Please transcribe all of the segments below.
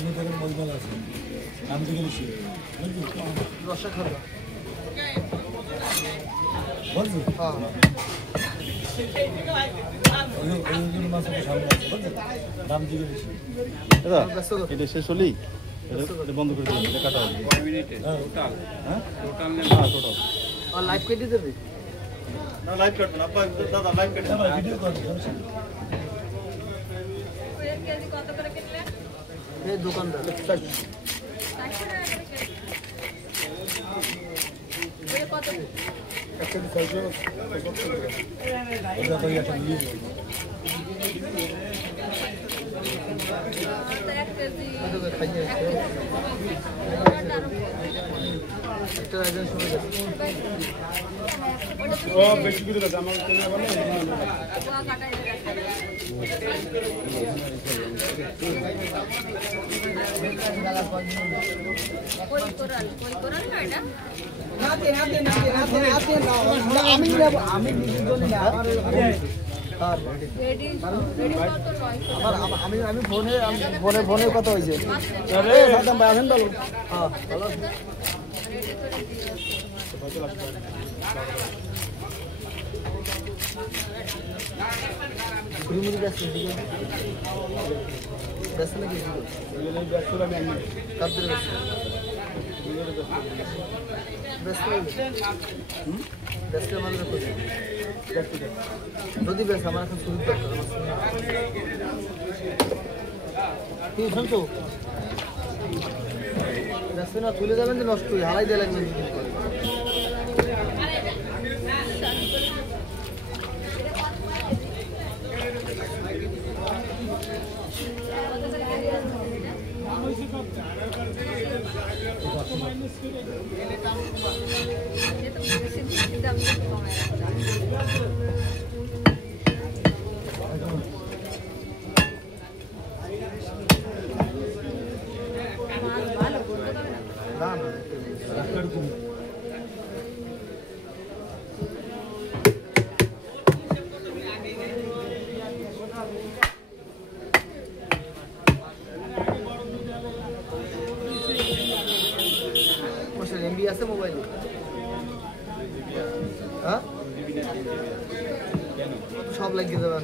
অন্য ধরনের মজমাল আছে নাম থেকে বেশি রসা খাবে বলছি হ্যাঁ ওই মাছের সামনে আছে বুঝলি নাম থেকে বেশি এটা শেষ হলেই এটা বন্ধ করে দিলাম এটা কাটা হবে টোটাল হ্যাঁ টোটাল টোটাল আর লাইভ কেটে দেবে না লাইভ কাটবেন আপা দাদা লাইভ কাটবেন ভিডিও করবে কত করে কিনলেন এই দোকানদার কত একসাথে চাইছো এটা তো একটা নিয়ে এক কেজি খাইয়ে একটা একজন শুনে যাবে ও বেশি করে দাও আমার কেনা বলে কই কোরাল না এটা আমি নিজের জন্য না রেডি কত রয় আমি ফোনে কত হয়েছে একদম আসেন বলো হ্যাঁ ভালো রেডি করে দিও ঘুরি ব্যস্ত ব্যস্ত নাকি ব্যস্ত আমি আনি কাপড় ব্যস্ত ব্যস্ত আমাদের যদি ব্যস্ত আমার এখন শুরু দরকার কি শুনছো ব্যস্ত না তুলে যাবেন যে নষ্ট হয়ে হারাই দিয়ে লাগবে না না এমবি আছে মোবাইলে হ্যাঁ সব লাগিয়ে দেবে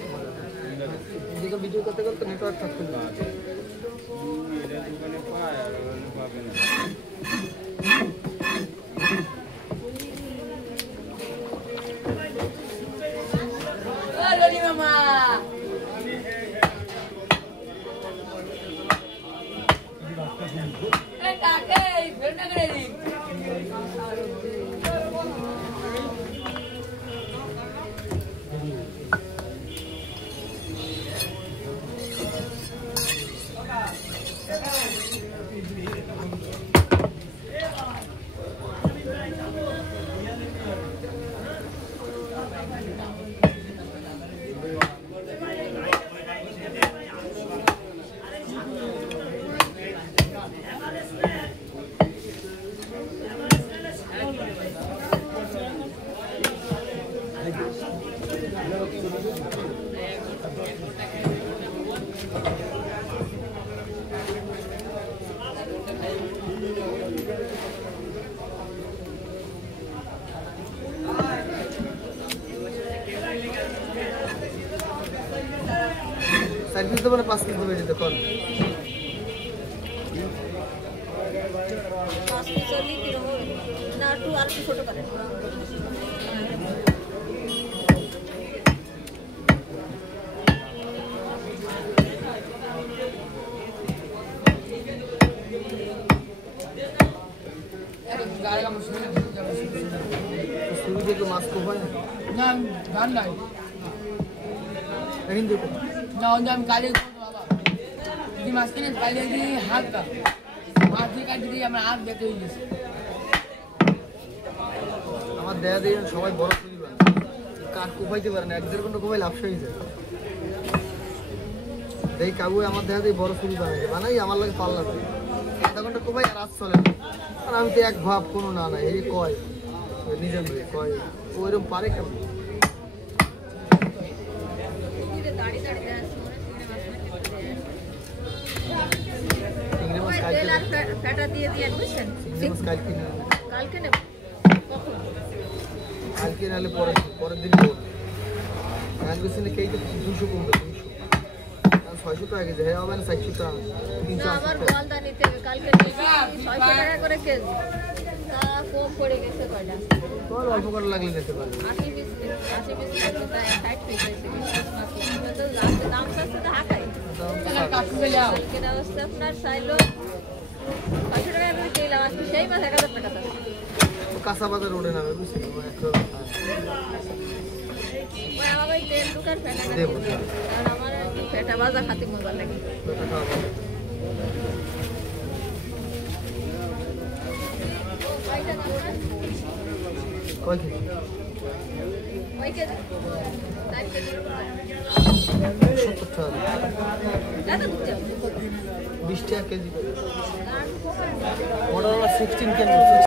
এদিকে ভিডিও করতে করতে নেটওয়ার্ক থাকতে না মামা সার্ভিস দেবো না 5 পিস দেবে দেখুন আর কি ছোট করে শুরু থেকে মাছ খুব হয় না গান নাই হিন্দি না ওই আমি কাজে করবো বাবা যদি মাছ কিনে কাজে দিই হাতটা মাছ দিয়ে কাটে দিই আমার হাত বেঁকে হয়ে গেছে আমার দেয়া দিয়ে সবাই বড় চুরি বানায় কাঠ কোপাইতে পারে না 1-1.5 ঘন্টা কোপাই লাভ হয়ে যায় এই কাবু আমার দেয়া দিয়ে বড় চুরি বানাই আমার লাগে পাল্লা দেয় 1/2 ঘন্টা কোপাই আর রাত চলে আর আমি তো এক ভাব কোনো না না এই কয় নিজের কয় ওইরকম পারে কেমন আর ফেটা দিয়ে দিয়ে বুঝছেন চিংড়ি মাছ কালকে নিয়ে নেবো। কালকে নেব কখন কালকে নাহলে পরের দিন বল কাল বেশি না কেইটা 200 কমবে 200 600 টাকা কেজি হ্যাঁ হবে না 400 টাকা 380 না আমার টাকা গোয়ালদা নিতে হবে কালকে নিবি 600 টাকা করে কেজি তা কম পড়ে গেছে কয়টা তোর অল্প করে লাগলে নিতে পারবে 80 পিস কিন্তু তাই 60 পিস হয়েছে তো লাস্টে দাম চাচ্ছে তো হাঁকাই কাকু গেলে কেনা অবস্থা আপনার চাইলো 500 টাকা করে কিনলাম আজকে সেই মাছ 1000 টাকা দাম কাঁচা বাজার ওঠে নামে বুঝছি ওই আমার ওই তেল দোকান ফেটা দেবো। কারণ আমার একটু ফেটা ভাজা খাতে মজা লাগে কয়টা দাম না? কয় কেজি কয় কেজি 4 কেজি 70 টাকা এত দিতে হবে 20 টাকা কেজি আর মোটামুটি 16 কেজি